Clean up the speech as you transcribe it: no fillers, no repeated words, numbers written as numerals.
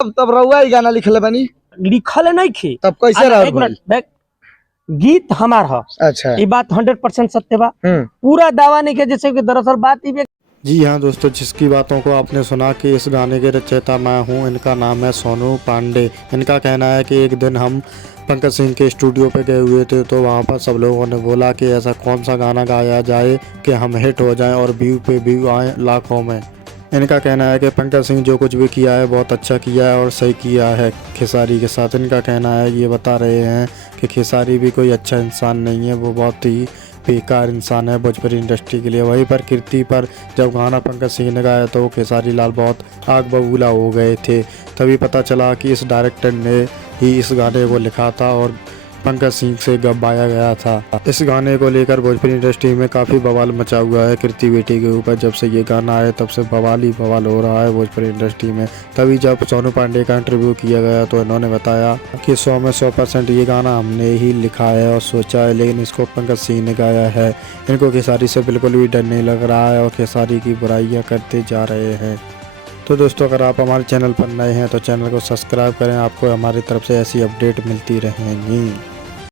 तब रउआ ही गाना लिखले बानी? लिखल नहीं खे। तब कैसे रहा? एक मिनट, गीत हमार है। अच्छा, ये बात 100% सत्य बा। पूरा दावा नहीं किया जैसे कि दरअसल बात ही। जी हाँ दोस्तों, जिसकी बातों को आपने सुना कि इस गाने के रचयिता मैं हूँ, इनका नाम है सोनू पांडे। इनका कहना है कि एक दिन हम पंकज सिंह के स्टूडियो पे गए हुए थे, तो वहाँ पर सब लोगों ने बोला कि ऐसा कौन सा गाना गाया जाए कि हम हिट हो जाएं और व्यू पे व्यू आए लाखों में। इनका कहना है कि पंकज सिंह जो कुछ भी किया है बहुत अच्छा किया है और सही किया है खेसारी के साथ। इनका कहना है, ये बता रहे हैं कि खेसारी भी कोई अच्छा इंसान नहीं है, वो बहुत ही बेकार इंसान है भोजपुरी इंडस्ट्री के लिए। वहीं पर कीर्ति पर जब गाना पंकज सिंह ने गाया तो खेसारी लाल बहुत आग बबूला हो गए थे। तभी पता चला कि इस डायरेक्टर ने ही इस गाने को लिखा था और पंकज सिंह से गवाया गया था। इस गाने को लेकर भोजपुरी इंडस्ट्री में काफ़ी बवाल मचा हुआ है कीर्ति बेटी के ऊपर। जब से ये गाना आया तब से बवाल ही बवाल हो रहा है भोजपुरी इंडस्ट्री में। तभी जब सोनू पांडे का इंटरव्यू किया गया तो इन्होंने बताया कि 100 में 100% ये गाना हमने ही लिखा है और सोचा है, लेकिन इसको पंकज सिंह ने गाया है। इनको खेसारी से बिल्कुल भी डर नहीं लग रहा है और खेसारी की बुराइयाँ करते जा रहे हैं। तो दोस्तों, अगर आप हमारे चैनल पर नए हैं तो चैनल को सब्सक्राइब करें, आपको हमारी तरफ से ऐसी अपडेट मिलती रहेंगी।